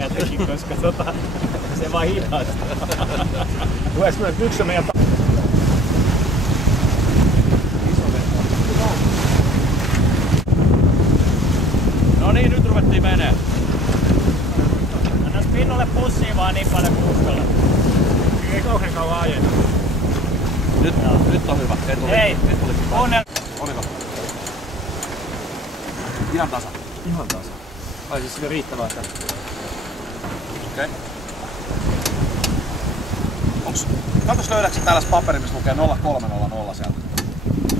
Jätäkin, koska se vaan hidastaa. Tuleeko nyt yksi meidän No niin, nyt ruvettiin menee. Anna Spinnolle pussiin vaan niin paljon kuin uskalla. ei kauhean kauan ajeta. Nyt on hyvä. Hei, kuunnel. Oliko? Ihan tasa. Ihan tasa. Ai siis se riittävää että. Okei. Onks... Katos löydätkö täällä paperi, missä lukee 0300 sieltä?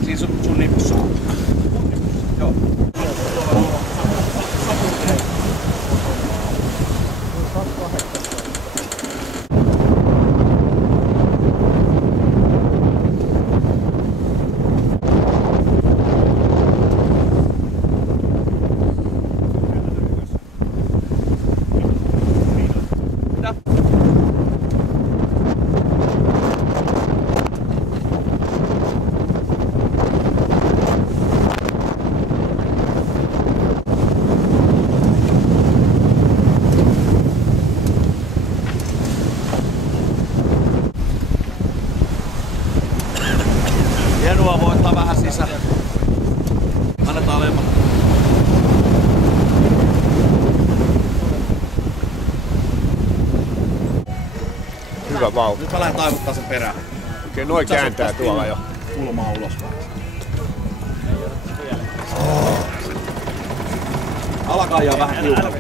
Siinä sun nipussa on. Joo. Hienoa, voi ottaa vähän sisään. Annetaan lemma. Hyvä vauhti. Nyt mä lähden taivuttaa sen perään. Okei, noin kääntää tuolla jo. Kulmaa ulos. Alkaa jo vähän kiukaa.